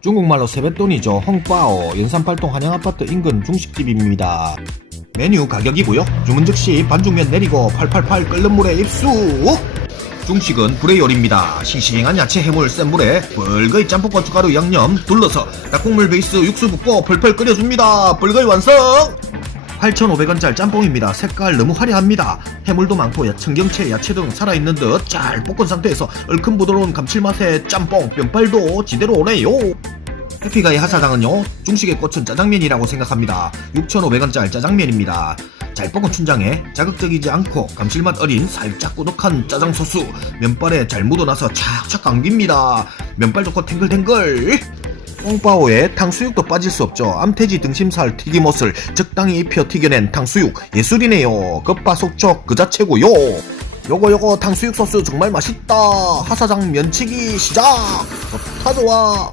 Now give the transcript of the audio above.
중국말로 세뱃돈이죠. 헝빠오 연산팔동 한양아파트 인근 중식집입니다. 메뉴 가격이고요. 주문 즉시 반죽면 내리고 888 끓는 물에 입수. 중식은 불의 요리입니다. 싱싱한 야채 해물 센 물에 뻘거이 짬뽕 고춧가루 양념 둘러서 닭국물 베이스 육수 붓고 펄펄 끓여줍니다. 뻘거이 완성! 8,500원짜리 짬뽕입니다. 색깔 너무 화려합니다. 해물도 많고 야- 청경채, 야채 등 살아있는 듯 잘 볶은 상태에서 얼큰 부드러운 감칠맛의 짬뽕 면발도 지대로 오네요. 해피가의 하사장은요 중식의 꽃은 짜장면이라고 생각합니다 6,500원짜리 짜장면입니다 잘 볶은 춘장에 자극적이지 않고 감칠맛 어린 살짝 꾸덕한 짜장 소스 면발에 잘 묻어나서 착착 감깁니다 면발 좋고 탱글탱글 뽕바오에 탕수육도 빠질 수 없죠. 암태지 등심살 튀김옷을 적당히 입혀 튀겨낸 탕수육. 예술이네요. 겉바속촉 그 자체고요. 요거 요거 탕수육 소스 정말 맛있다. 하사장 면치기 시작! 좋다 좋아